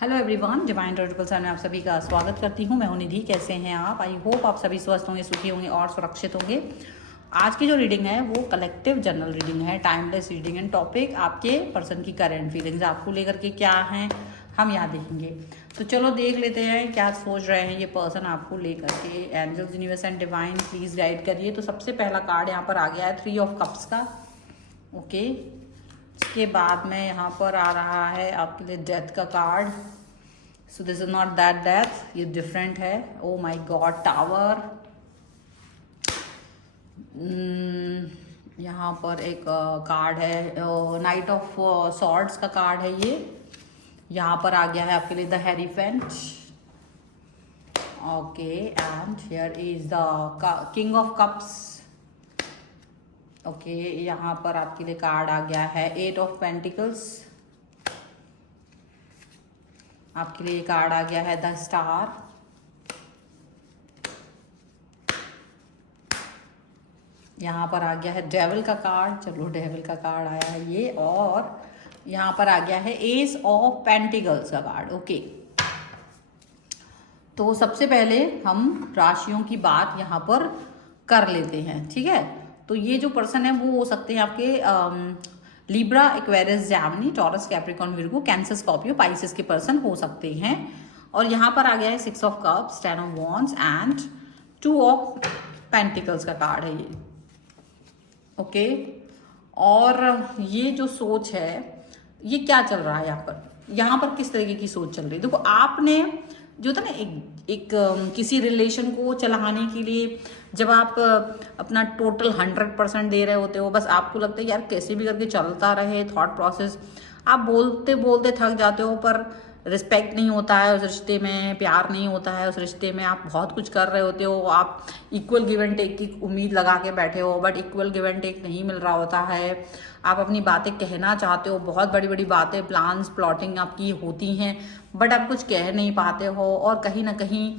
Hello everyone, divine triple में आप सभी का स्वागत करती हूँ। मैं हूँ निधि। कैसे हैं आप? आई होप आप सभी स्वस्थ होंगे, सुखी होंगे और सुरक्षित होंगे। आज की जो रीडिंग है वो कलेक्टिव जनरल रीडिंग है, टाइमलेस रीडिंग एंड टॉपिक आपके पर्सन की करंट फीलिंग्स आपको लेकर के क्या हैं हम यहाँ देखेंगे। तो चलो देख लेते हैं क्या सोच रहे हैं ये पर्सन आपको लेकर के। Angels, universe and divine please guide करिए। तो सबसे पहला कार्ड यहाँ पर आ गया है 3 ऑफ कप्स का। ओके, इसके बाद में यहाँ पर आ रहा है आपके लिए डेथ का card. So this is not that death, ये डिफरेंट है। Oh my god, tower. यहाँ पर एक कार्ड है, नाइट ऑफ सॉर्ड्स का कार्ड है ये। यहाँ पर आ गया है आपके लिए the hierophant. Okay, and here is the king of cups. Okay, यहाँ पर आपके लिए कार्ड आ गया है 8 ऑफ पेंटिकल्स। आपके लिए कार्ड आ गया है द स्टार। यहाँ पर आ गया है डेविल का कार्ड। चलो, डेविल का कार्ड आया है ये। और यहाँ पर आ गया है एस ऑफ पेंटिकल्स का कार्ड। ओके, तो सबसे पहले हम राशियों की बात यहाँ पर कर लेते हैं, ठीक है। तो ये जो पर्सन है वो हो सकते हैं आपके Libra, Aquarius, Jaimini, taurus, Capricorn, Virgo, cancer, Scorpio, Pisces के पर्सन हो सकते हैं। और यहाँ पर आ गया है 6 of cups, 10 of wands and 2 of pentacles का कार्ड है ये। ओके, और ये जो सोच है ये क्या चल रहा है यहाँ पर किस तरीके की सोच चल रही है। देखो, आपने जो था ना एक किसी रिलेशन को चलाने के लिए जब आप अपना टोटल 100% दे रहे होते हो, बस आपको लगता है यार कैसे भी करके चलता रहे थॉट प्रोसेस, आप बोलते बोलते थक जाते हो पर रिस्पेक्ट नहीं होता है उस रिश्ते में, प्यार नहीं होता है उस रिश्ते में। आप बहुत कुछ कर रहे होते हो, आप इक्वल गिव एंड टेक की उम्मीद लगा के बैठे हो, but equal give and take नहीं मिल रहा होता है। आप अपनी बातें कहना चाहते हो, बहुत बड़ी बड़ी बातें, प्लान्स, प्लॉटिंग आपकी होती हैं, बट आप कुछ कह नहीं पाते हो और कहीं ना कहीं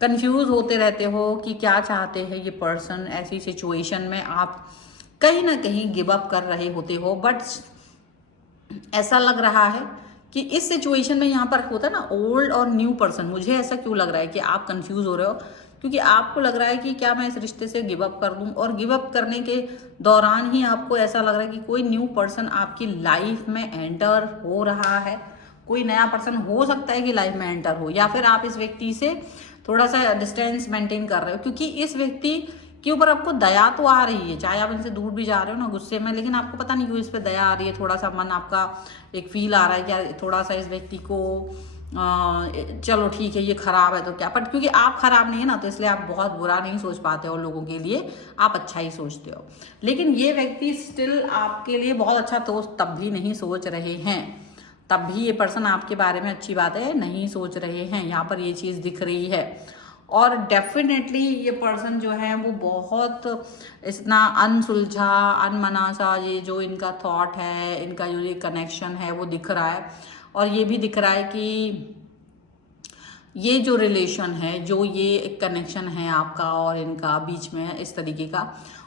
कंफ्यूज होते रहते हो कि क्या चाहते हैं ये पर्सन। ऐसी सिचुएशन में आप कहीं ना कहीं गिव अप कर रहे होते हो, बट ऐसा लग रहा है कि इस सिचुएशन में यहाँ पर होता है ना ओल्ड और न्यू पर्सन। मुझे ऐसा क्यों लग रहा है कि आप कंफ्यूज हो रहे हो, क्योंकि आपको लग रहा है कि क्या मैं इस रिश्ते से गिव अप कर दूं, और गिव अप करने के दौरान ही आपको ऐसा लग रहा है कि कोई न्यू पर्सन आपकी लाइफ में एंटर हो रहा है। कोई नया पर्सन हो सकता है कि लाइफ में एंटर हो, या फिर आप इस व्यक्ति से थोड़ा सा डिस्टेंस मेंटेन कर रहे हो, क्योंकि इस व्यक्ति के ऊपर आपको दया तो आ रही है, चाहे आप इनसे दूर भी जा रहे हो ना गुस्से में, लेकिन आपको पता नहीं क्यों इस पे दया आ रही है। थोड़ा सा मन आपका एक फील आ रहा है कि थोड़ा सा इस व्यक्ति को चलो ठीक है ये खराब है तो क्या, बट क्योंकि आप खराब नहीं है ना तो इसलिए आप बहुत बुरा नहीं सोच पाते हो लोगों के लिए, आप अच्छा ही सोचते हो। लेकिन ये व्यक्ति स्टिल आपके लिए बहुत अच्छा तो तब भी नहीं सोच रहे हैं, तब भी ये पर्सन आपके बारे में अच्छी बातें नहीं सोच रहे हैं। यहाँ पर ये चीज़ दिख रही है। और डेफिनेटली ये पर्सन जो है वो बहुत इतना अनसुलझा, अनमना सा ये जो इनका थॉट है, इनका जो ये कनेक्शन है वो दिख रहा है। और ये भी दिख रहा है कि ये जो रिलेशन है, जो ये एक कनेक्शन है आपका और इनका बीच में इस तरीके का,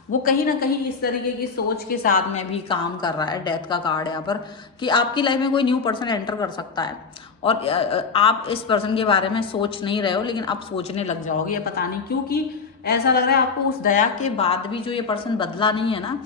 वो कहीं ना कहीं इस तरीके की सोच के साथ में भी काम कर रहा है। डेथ का कार्ड यहाँ पर कि आपकी लाइफ में कोई न्यू पर्सन एंटर कर सकता है और आप इस पर्सन के बारे में सोच नहीं रहे हो, लेकिन आप सोचने लग जाओगे। ये पता नहीं क्योंकि ऐसा लग रहा है आपको उस दया के बाद भी जो ये पर्सन बदला नहीं है ना,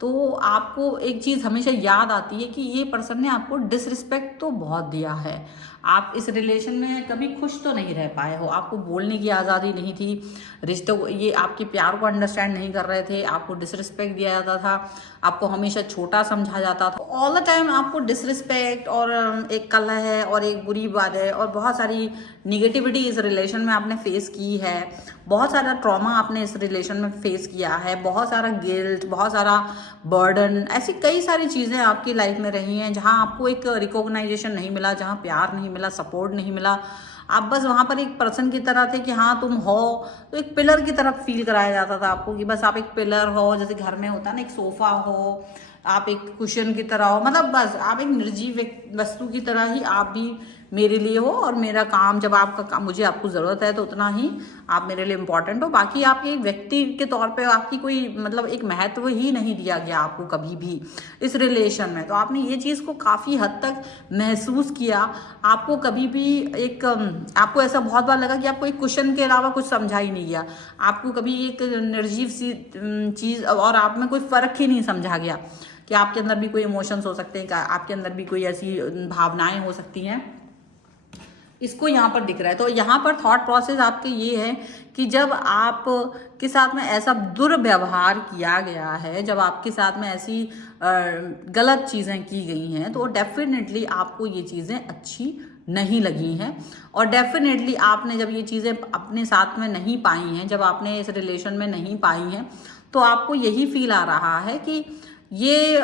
तो आपको एक चीज़ हमेशा याद आती है कि ये पर्सन ने आपको डिसरिस्पेक्ट तो बहुत दिया है। आप इस रिलेशन में कभी खुश तो नहीं रह पाए हो, आपको बोलने की आज़ादी नहीं थी, रिश्तों ये आपके प्यार को अंडरस्टैंड नहीं कर रहे थे, आपको डिसरिस्पेक्ट दिया जाता था, आपको हमेशा छोटा समझा जाता था। ऑल द टाइम आपको डिसरिस्पेक्ट और एक कलह है और एक बुरी बात है और बहुत सारी निगेटिविटी इस रिलेशन में आपने फेस की है, बहुत सारा ट्रॉमा आपने इस रिलेशन में फेस किया है, बहुत सारा गिल्ट, बहुत सारा बर्डन, ऐसी कई सारी चीज़ें आपकी लाइफ में रही हैं जहां आपको एक रिकॉग्नाइजेशन नहीं मिला, जहां प्यार नहीं मिला, सपोर्ट नहीं मिला। आप बस वहां पर एक पर्सन की तरह थे कि हाँ तुम हो, तो एक पिलर की तरफ फील कराया जाता था आपको कि बस आप एक पिलर हो, जैसे घर में होता है ना एक सोफा हो, आप एक कुशन की तरह हो, मतलब बस आप एक निर्जीव वस्तु की तरह ही आप भी मेरे लिए हो और मेरा काम जब आपका काम मुझे आपको ज़रूरत है तो उतना ही आप मेरे लिए इम्पोर्टेंट हो। बाकी आप एक व्यक्ति के तौर पे आपकी कोई मतलब एक महत्व ही नहीं दिया गया आपको कभी भी इस रिलेशन में। तो आपने ये चीज़ को काफ़ी हद तक महसूस किया। आपको कभी भी एक आपको ऐसा बहुत बार लगा कि आपको एक क्वेश्चन के अलावा कुछ समझा ही नहीं गया, आपको कभी एक निर्जीव सी चीज़ और आप में कोई फ़र्क ही नहीं समझा गया कि आपके अंदर भी कोई इमोशंस हो सकते हैं, आपके अंदर भी कोई ऐसी भावनाएं हो सकती हैं। इसको यहाँ पर दिख रहा है। तो यहाँ पर थॉट प्रोसेस आपके ये है कि जब आप के साथ में ऐसा दुर्व्यवहार किया गया है, जब आपके साथ में ऐसी गलत चीज़ें की गई हैं, तो डेफिनेटली आपको ये चीज़ें अच्छी नहीं लगी हैं। और डेफिनेटली आपने जब ये चीज़ें अपने साथ में नहीं पाई हैं, जब आपने इस रिलेशन में नहीं पाई हैं, तो आपको यही फील आ रहा है कि ये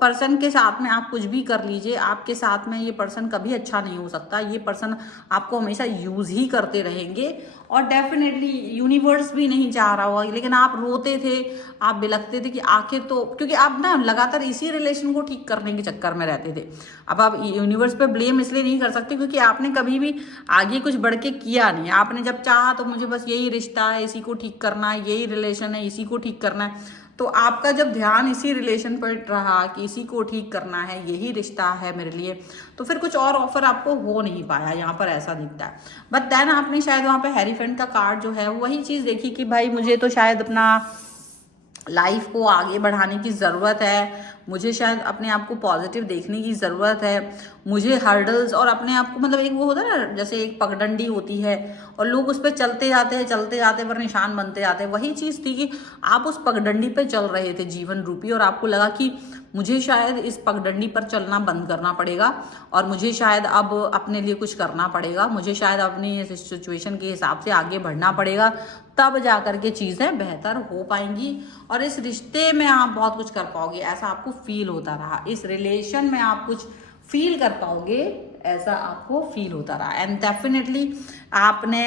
पर्सन के साथ में आप कुछ भी कर लीजिए, आपके साथ में ये पर्सन कभी अच्छा नहीं हो सकता। ये पर्सन आपको हमेशा यूज़ ही करते रहेंगे और डेफिनेटली यूनिवर्स भी नहीं चाह रहा होगा। लेकिन आप रोते थे, आप बिलखते थे कि आखिर तो, क्योंकि आप ना लगातार इसी रिलेशन को ठीक करने के चक्कर में रहते थे। अब आप यूनिवर्स पे ब्लेम इसलिए नहीं कर सकते क्योंकि आपने कभी भी आगे कुछ बढ़ के किया नहीं। आपने जब चाहा तो मुझे बस यही रिश्ता है, इसी को ठीक करना है, यही रिलेशन है, इसी को ठीक करना है। तो आपका जब ध्यान इसी रिलेशन पर रहा कि इसी को ठीक करना है, यही रिश्ता है मेरे लिए, तो फिर कुछ और ऑफर आपको हो नहीं पाया, यहाँ पर ऐसा दिखता है। बट देन आपने शायद वहाँ पे हेरीफेंट का कार्ड जो है वही चीज़ देखी कि भाई मुझे तो शायद अपना लाइफ को आगे बढ़ाने की ज़रूरत है, मुझे शायद अपने आप को पॉजिटिव देखने की ज़रूरत है, मुझे हर्डल्स और अपने आप को मतलब एक वो होता है ना जैसे एक पगडंडी होती है और लोग उस पर चलते जाते पर निशान बनते जाते हैं। वही चीज़ थी कि आप उस पगडंडी पे चल रहे थे जीवन रूपी और आपको लगा कि मुझे शायद इस पगडंडी पर चलना बंद करना पड़ेगा और मुझे शायद अब अपने लिए कुछ करना पड़ेगा, मुझे शायद अपनी इस सिचुएशन के हिसाब से आगे बढ़ना पड़ेगा, तब जा कर के चीज़ें बेहतर हो पाएंगी और इस रिश्ते में आप बहुत कुछ कर पाओगे, ऐसा आपको फील होता रहा। इस रिलेशन में आप कुछ फील कर पाओगे, ऐसा आपको फील होता रहा। एंड डेफिनेटली आपने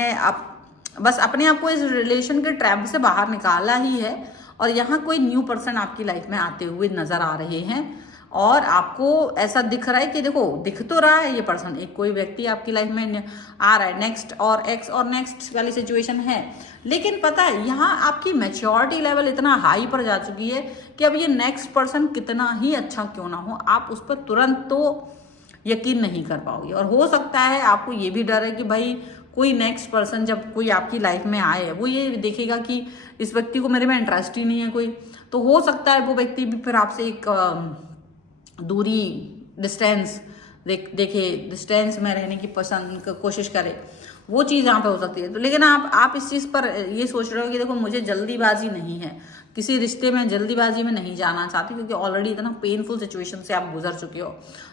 बस अपने आप को इस रिलेशन के ट्रैप से बाहर निकाला ही है और यहाँ कोई न्यू पर्सन आपकी लाइफ में आते हुए नजर आ रहे हैं और आपको ऐसा दिख रहा है कि देखो दिख तो रहा है ये पर्सन, एक कोई व्यक्ति आपकी लाइफ में आ रहा है, नेक्स्ट और एक्स और नेक्स्ट वाली सिचुएशन है। लेकिन पता है यहाँ आपकी मैच्योरिटी लेवल इतना हाई पर जा चुकी है कि अब ये नेक्स्ट पर्सन कितना ही अच्छा क्यों ना हो, आप उस पर तुरंत तो यकीन नहीं कर पाओगे। और हो सकता है आपको ये भी डर है कि भाई कोई नेक्स्ट पर्सन जब कोई आपकी लाइफ में आए वो ये देखेगा कि इस व्यक्ति को मेरे में इंटरेस्ट ही नहीं है कोई, तो हो सकता है वो व्यक्ति भी फिर आपसे एक दूरी डिस्टेंस देखे, डिस्टेंस में रहने की कोशिश करे, वो चीज़ यहाँ पे हो सकती है। तो लेकिन आप इस चीज़ पर ये सोच रहे हो कि देखो मुझे जल्दीबाजी नहीं है, किसी रिश्ते में जल्दीबाजी में नहीं जाना चाहती क्योंकि ऑलरेडी इतना पेनफुल सिचुएशन से आप गुजर चुके हो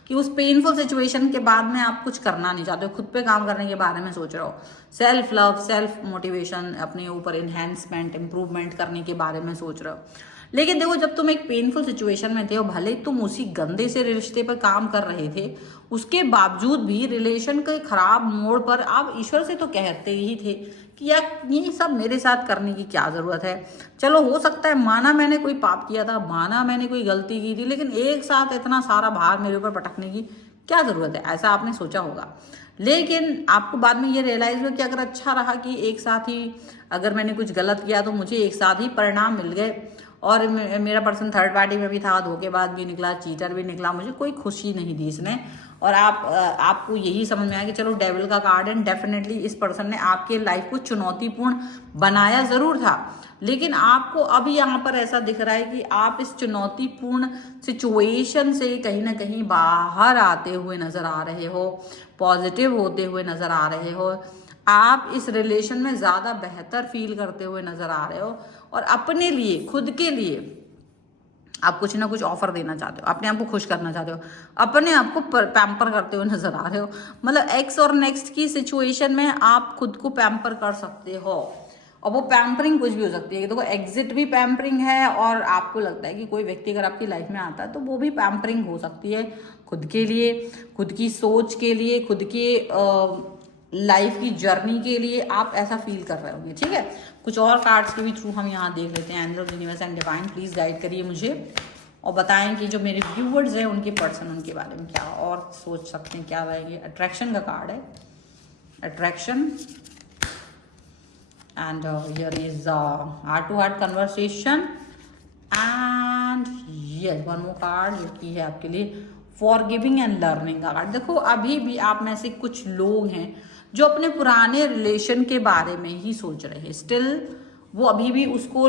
कि उस पेनफुल सिचुएशन के बाद में आप कुछ करना नहीं चाहते हो, खुद पे काम करने के बारे में सोच रहे हो, सेल्फ लव, सेल्फ मोटिवेशन, अपने ऊपर इन्हेंसमेंट, इम्प्रूवमेंट करने के बारे में सोच रहे हो। लेकिन देखो जब तुम एक पेनफुल सिचुएशन में थे और भले तुम उसी गंदे से रिश्ते पर काम कर रहे थे, उसके बावजूद भी रिलेशन के खराब मोड़ पर आप ईश्वर से तो कहते ही थे कि यार ये सब मेरे साथ करने की क्या ज़रूरत है। चलो हो सकता है माना मैंने कोई पाप किया था, माना मैंने कोई गलती की थी, लेकिन एक साथ इतना सारा भार मेरे ऊपर पटकने की क्या ज़रूरत है, ऐसा आपने सोचा होगा। लेकिन आपको बाद में ये रियलाइज हुआ कि अगर अच्छा रहा कि एक साथ ही अगर मैंने कुछ गलत किया तो मुझे एक साथ ही परिणाम मिल गए और मेरा पर्सन थर्ड पार्टी में भी था, धोखेबाज भी निकला, चीटर भी निकला, मुझे कोई खुशी नहीं दी इसने। और आपको यही समझ में आया कि चलो डेविल का कार्ड है, डेफिनेटली इस पर्सन ने आपके लाइफ को चुनौतीपूर्ण बनाया ज़रूर था, लेकिन आपको अभी यहाँ पर ऐसा दिख रहा है कि आप इस चुनौतीपूर्ण सिचुएशन से कहीं ना कहीं बाहर आते हुए नज़र आ रहे हो, पॉजिटिव होते हुए नज़र आ रहे हो, आप इस रिलेशन में ज़्यादा बेहतर फील करते हुए नज़र आ रहे हो और अपने लिए, खुद के लिए आप कुछ ना कुछ ऑफर देना चाहते हो, अपने आप को खुश करना चाहते हो, अपने आप को पैम्पर करते हुए नजर आ रहे हो। मतलब एक्स और नेक्स्ट की सिचुएशन में आप खुद को पैम्पर कर सकते हो और वो पैम्परिंग कुछ भी हो सकती है। देखो एग्जिट भी पैम्परिंग है और आपको लगता है कि कोई व्यक्ति अगर आपकी लाइफ में आता है तो वो भी पैम्परिंग हो सकती है खुद के लिए, खुद की सोच के लिए, खुद के लाइफ की जर्नी के लिए आप ऐसा फील कर रहे होंगे। ठीक है, कुछ और कार्ड्स के भी थ्रू हम यहाँ देख लेते हैं। Angel of universe and divine please guide करिए मुझे। और बताएं कि जो मेरे व्यूवर्स हैं उनके पर्सन उनके बारे में क्या और सोच सकते हैं, क्या रहेंगे। अट्रैक्शन का कार्ड है, attraction, and here is heart to heart conversation, and yes one more card जो कि है आपके लिए फॉरगिविंग एंड लर्निंग का कार्ड। देखो अभी भी आप में से कुछ लोग हैं जो अपने पुराने रिलेशन के बारे में ही सोच रहे हैं, स्टिल वो अभी भी उसको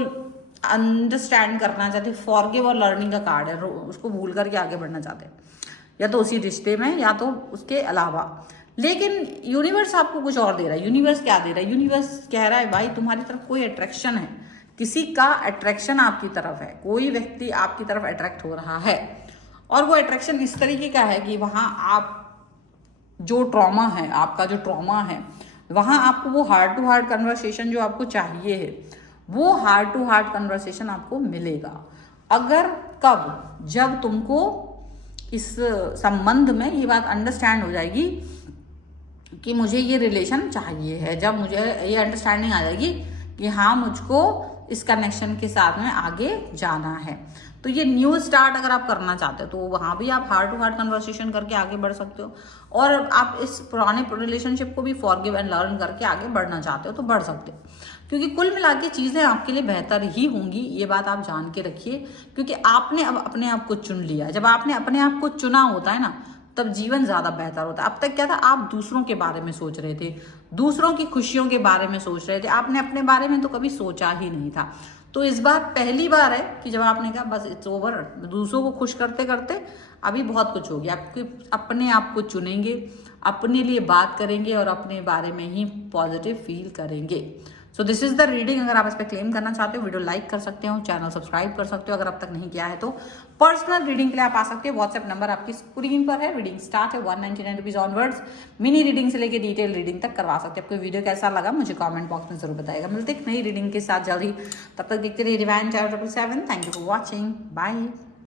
अंडरस्टैंड करना चाहते। फॉरगिव और लर्निंग का कार्ड है, उसको भूल करके आगे बढ़ना चाहते हैं, या तो उसी रिश्ते में या तो उसके अलावा। लेकिन यूनिवर्स आपको कुछ और दे रहा है। यूनिवर्स क्या दे रहा है? यूनिवर्स कह रहा है भाई तुम्हारी तरफ कोई अट्रैक्शन है, किसी का अट्रैक्शन आपकी तरफ है, कोई व्यक्ति आपकी तरफ अट्रैक्ट हो रहा है, और वो अट्रैक्शन इस तरीके का है कि वहाँ आप जो ट्रॉमा है, आपका जो ट्रॉमा है, वहाँ आपको वो हार्ट टू हार्ट कन्वर्सेशन जो आपको चाहिए है, वो हार्ट टू हार्ट कन्वर्सेशन आपको मिलेगा। अगर कब, जब तुमको इस संबंध में ये बात अंडरस्टैंड हो जाएगी कि मुझे ये रिलेशन चाहिए है, जब मुझे ये अंडरस्टैंडिंग आ जाएगी कि हाँ मुझको इस कनेक्शन के साथ में आगे जाना है। तो ये न्यू स्टार्ट अगर आप करना चाहते हो तो वहाँ भी आप हार्ट टू हार्ट कन्वर्सेशन करके आगे बढ़ सकते हो, और आप इस पुराने रिलेशनशिप को भी फॉरगिव एंड लर्न करके आगे बढ़ना चाहते हो तो बढ़ सकते हो, क्योंकि कुल मिला के चीज़ें आपके लिए बेहतर ही होंगी। ये बात आप जान के रखिए, क्योंकि आपने अब अपने आप को चुन लिया। जब आपने अपने आप को चुना होता है ना, तब जीवन ज़्यादा बेहतर होता है। अब तक क्या था, आप दूसरों के बारे में सोच रहे थे, दूसरों की खुशियों के बारे में सोच रहे थे, आपने अपने बारे में तो कभी सोचा ही नहीं था। तो इस बार पहली बार है कि जब आपने कहा बस इट्स ओवर, दूसरों को खुश करते करते अभी बहुत कुछ हो गया। आपके अपने आप को चुनेंगे, अपने लिए बात करेंगे और अपने बारे में ही पॉजिटिव फील करेंगे। सो दिस इज द रीडिंग। अगर आप इस पर क्लेम करना चाहते हो, वीडियो लाइक कर सकते हो, चैनल सब्सक्राइब कर सकते हो अगर अब तक नहीं किया है तो। पर्सनल रीडिंग के लिए आप आ सकते हो, व्हाट्सएप नंबर आपकी स्क्रीन पर है। रीडिंग स्टार्ट है 199 रुपीज ऑनवर्ड्स। मिनी रीडिंग से लेकर डिटेल रीडिंग तक करवा सकते हैं। आपको वीडियो कैसा लगा मुझे कमेंट बॉक्स में जरूर बताएगा। मिलते एक नई रीडिंग के साथ जल्दी, तब तक देखते रहिए divine tarot 777। Thank you for watching, bye.